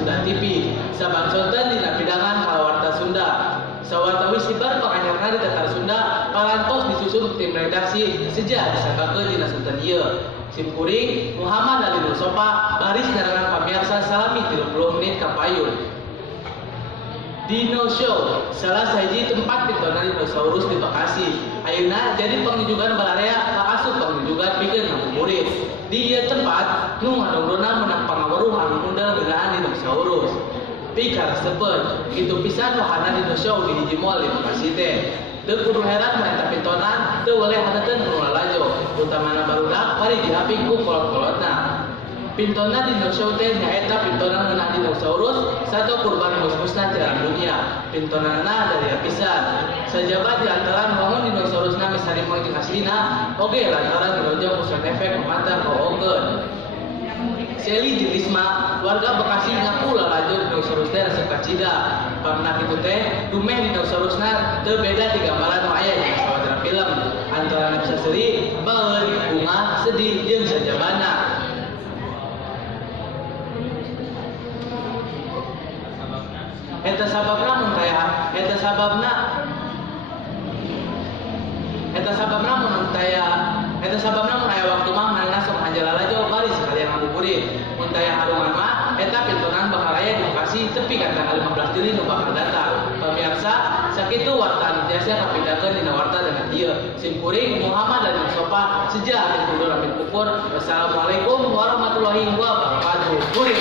Sunda TV. Saban sonten dina pidangan kalawarta Sunda. Sawartawi sibar panganyarna di Tatar Sunda parantos disusun tim redaksi sejak disangkakeun dina sonten ieu. Sim kuring Muhammad Ali Nur Sopa baris nerangan pamirsa salami 30 menit ka payun. Dino Show, salah sahiji tempat pintonan dinosaurus di Bekasi. Ayeuna jadi pengunjungan balarea kaasup pengunjungan pikeun ngabuburit. Di ieu tempat nu ngadongrona menang pangaweruh anu undang ngeunaan dinosaurus. Pikar sepet, kitu pisan wahana Dino Show di hiji mall di Bekasi teh. Teu kudu heran meneta pintonan teu weleh haneuteun nu lalajo, utamana barudak bari dihaping ku kolot-kolotna. Pintona Dino Show teh nyaeta pintonan ngeunaan dinosaurus sato kurban musmusna jalan dunia. Pintonanna dari pisan. Sajabat di antara bangun dinosaurusna misari moal jeung aslina, oge lantaran dironjong ku sound efek pemantang kaogeun. Seli jeung Risma, warga Bekasi ngaku lalajo dinosaurus teh resep kacida. Karena kitu teh, dumeh dinosaurusna teu beda ti gambaran nu aya di sawatara film. Antara bisa seri, baeun, bunga, sedih jeung sajabana. Eta sababna mun aya waktu mah manehna sok ngajalalajo bari sekalian ngabuburit. Mun taya harungan mah eta pintonan bakal aya di Bekasi tepi ka tanggal 15 Juli nu bakal datang. Pamirsa, sakitu warta anu tiasa kapindahkeun dina warta dengan ieu. Sim kuring Muhammad Ali Nur Sopa sejak Abdul Hamid Pupur. Wassalamualaikum warahmatullahi wabarakatuh. Kuring.